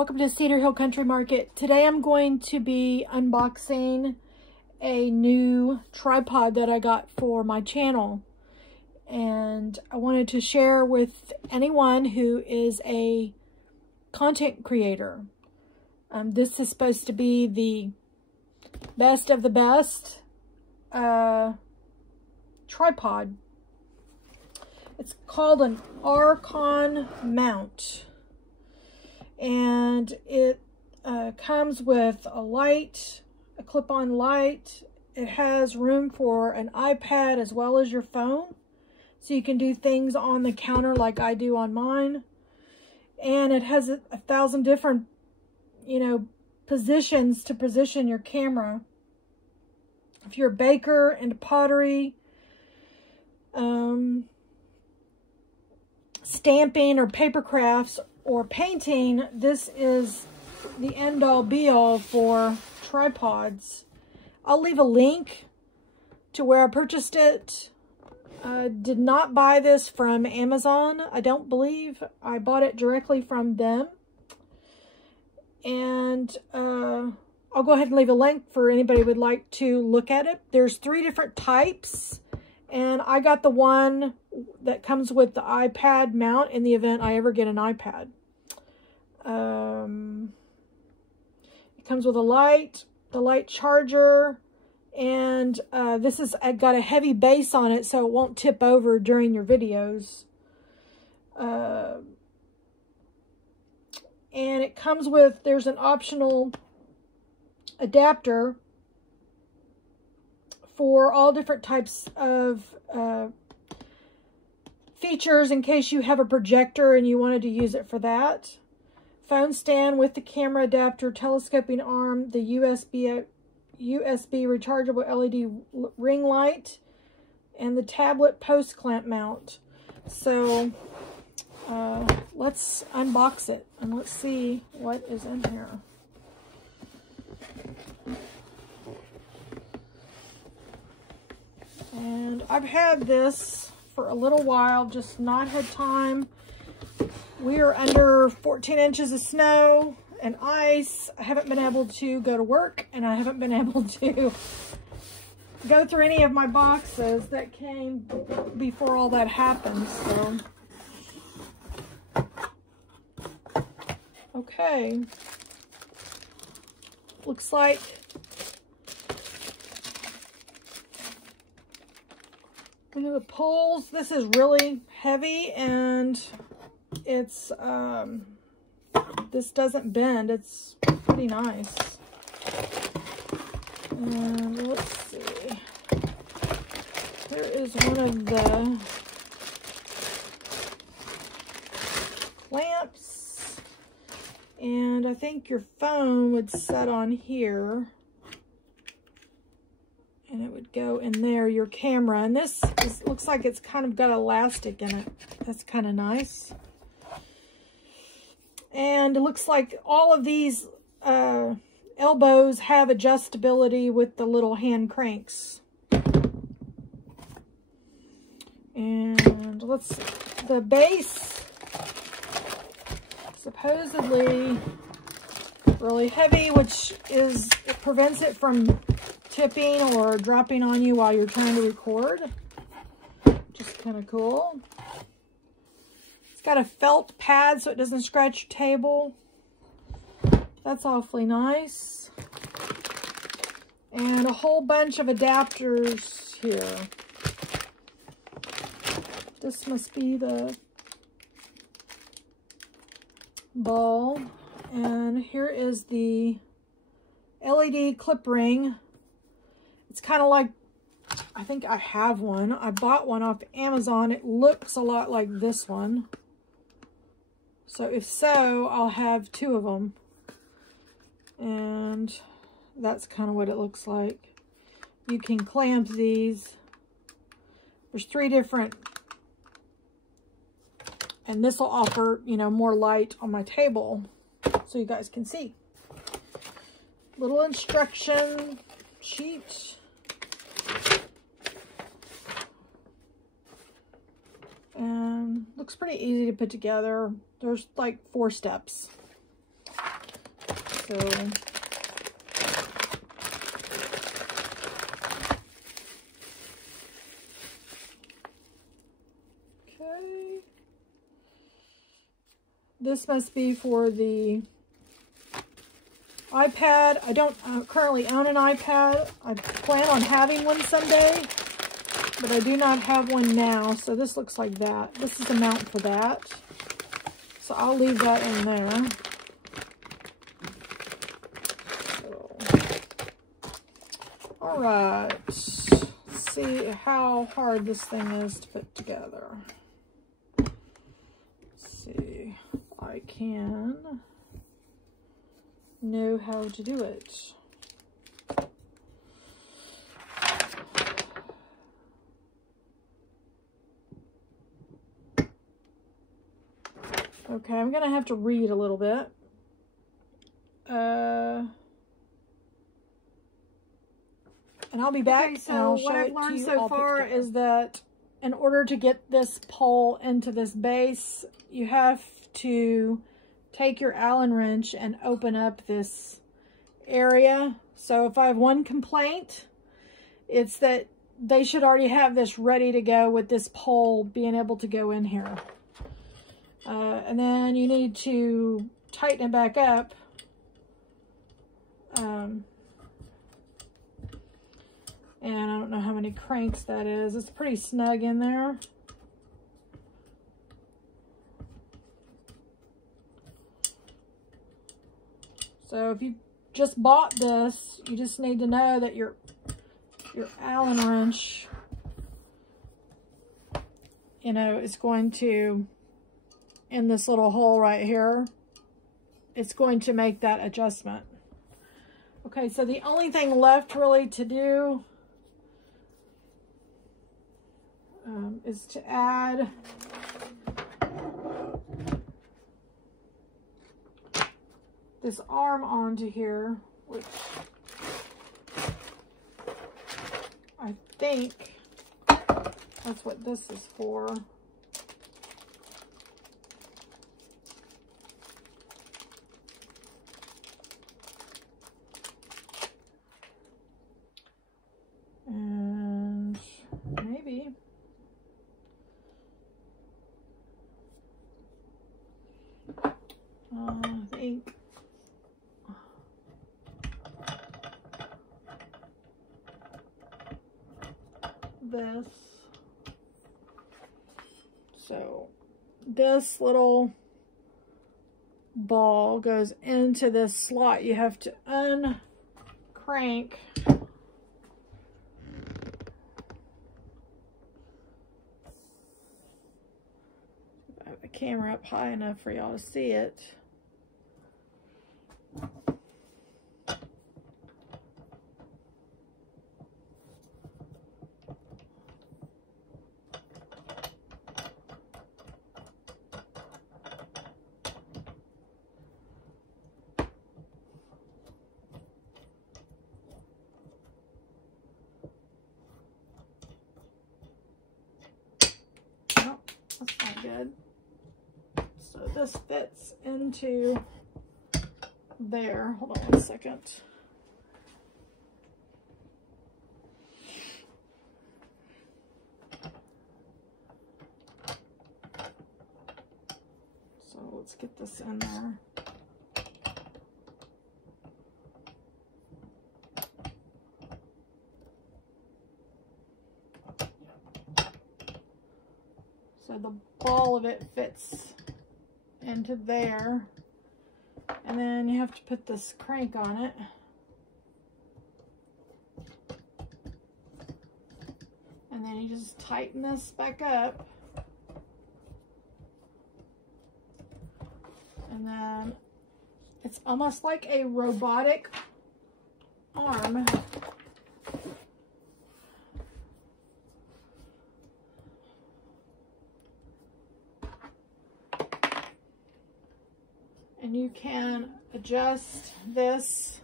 Welcome to Cedar Hill Country Market. Today I'm going to be unboxing a new tripod that I got for my channel. And I wanted to share with anyone who is a content creator. This is supposed to be the best of the best tripod. It's called an Arkon mount. And it comes with a light, a clip-on light. It has room for an iPad as well as your phone. So you can do things on the counter like I do on mine. And it has 1,000 different, positions to position your camera. If you're a baker into pottery, stamping or paper crafts, or painting, this is the end-all be-all for tripods. I'll leave a link to where I purchased it. Did not buy this from Amazon, I don't believe. I bought it directly from them. And I'll go ahead and leave a link for anybody who would like to look at it. There's 3 different types. And I got the one that comes with the iPad mount in the event I ever get an iPad. It comes with a light, the light charger, and this is got a heavy base on it so it won't tip over during your videos. And it comes with, there's an optional adapter for all different types of features in case you have a projector and you wanted to use it for that. Phone stand with the camera adapter, telescoping arm, the USB rechargeable LED ring light, and the tablet post clamp mount. So let's unbox it and let's see what is in here. And I've had this for a little while, just not had time. We are under 14 inches of snow and ice. I haven't been able to go to work, and I haven't been able to go through any of my boxes that came before all that happened. So, okay. Looks like look at the poles. This is really heavy, and it's this doesn't bend. It's pretty nice. And let's see. Here is one of the clamps, and I think your phone would set on here. And it would go in there, your camera. And this looks like it's kind of got elastic in it. That's kind of nice. And it looks like all of these elbows have adjustability with the little hand cranks. And let's see. The base, supposedly really heavy, which is, it prevents it from tipping or dropping on you while you're trying to record. Just kind of cool. It's got a felt pad so it doesn't scratch your table. That's awfully nice. And a whole bunch of adapters here. This must be the ball. And here is the LED clip ring. It's kind of like, I think I have one. I bought one off Amazon. It looks a lot like this one. So if so, I'll have 2 of them. And that's kind of what it looks like. You can clamp these. There's 3 different. And this will offer, more light on my table so you guys can see. Little instruction sheet. And looks pretty easy to put together. There's like 4 steps. So okay. This must be for the iPad. I don't currently own an iPad. I plan on having one someday, but I do not have one now. So this looks like that. This is a mount for that. So I'll leave that in there. So, all right. Let's see how hard this thing is to put together. Let's see if I can know how to do it. Okay, I'm gonna have to read a little bit. And I'll be back. Okay, so and I'll what show I've it to learned you so all put far together. is that in order to get this pole into this base, you have to take your Allen wrench and open up this area. So if I have one complaint, it's that they should already have this ready to go with this pole being able to go in here. And then you need to tighten it back up. And I don't know how many cranks that is. It's pretty snug in there. So if you just bought this, you just need to know that your Allen wrench, you know, is going to, in this little hole right here, it's going to make that adjustment. Okay, so the only thing left really to do is to add this arm onto here, which I think that's what this is for. And maybe I think this. So this little ball goes into this slot. You have to uncrank the camera up high enough for y'all to see it. Oh, that's not good. So this fits into there. Hold on one second. So let's get this in there. So the ball of it fits into there, and then you have to put this crank on it. And then you just tighten this back up. And then it's almost like a robotic arm. And you can adjust this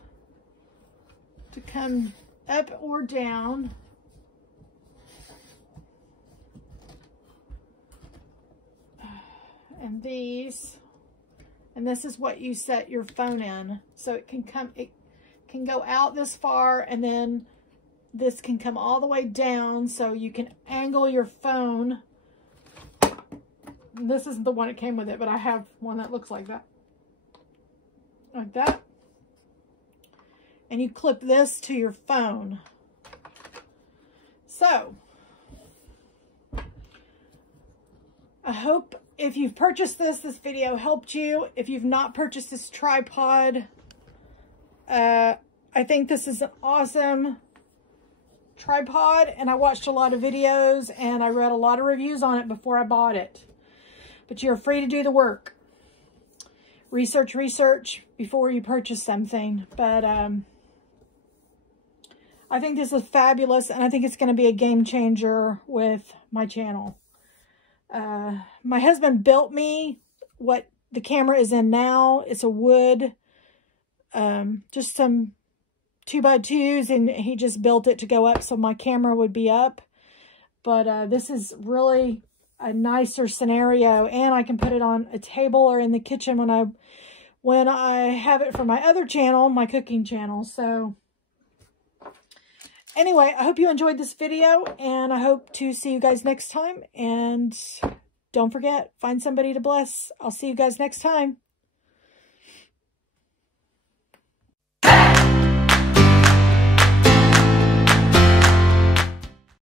to come up or down. And these And this is what you set your phone in. So it can go out this far, and then this can come all the way down, so you can angle your phone. This isn't the one that came with it, but I have one that looks like that. Like that. And you clip this to your phone. So, I hope if you've purchased this video helped you. If you've not purchased this tripod, I think this is an awesome tripod, and I watched a lot of videos and I read a lot of reviews on it before I bought it. But you're free to do the work. Research before you purchase something. But I think this is fabulous, and I think it's going to be a game changer with my channel. My husband built me what the camera is in now. It's a wood, just some 2x2s, and he just built it to go up so my camera would be up. But this is really a nicer scenario, and I can put it on a table or in the kitchen when I have it for my other channel, my cooking channel. So anyway, I hope you enjoyed this video, and I hope to see you guys next time. And don't forget, find somebody to bless. I'll see you guys next time.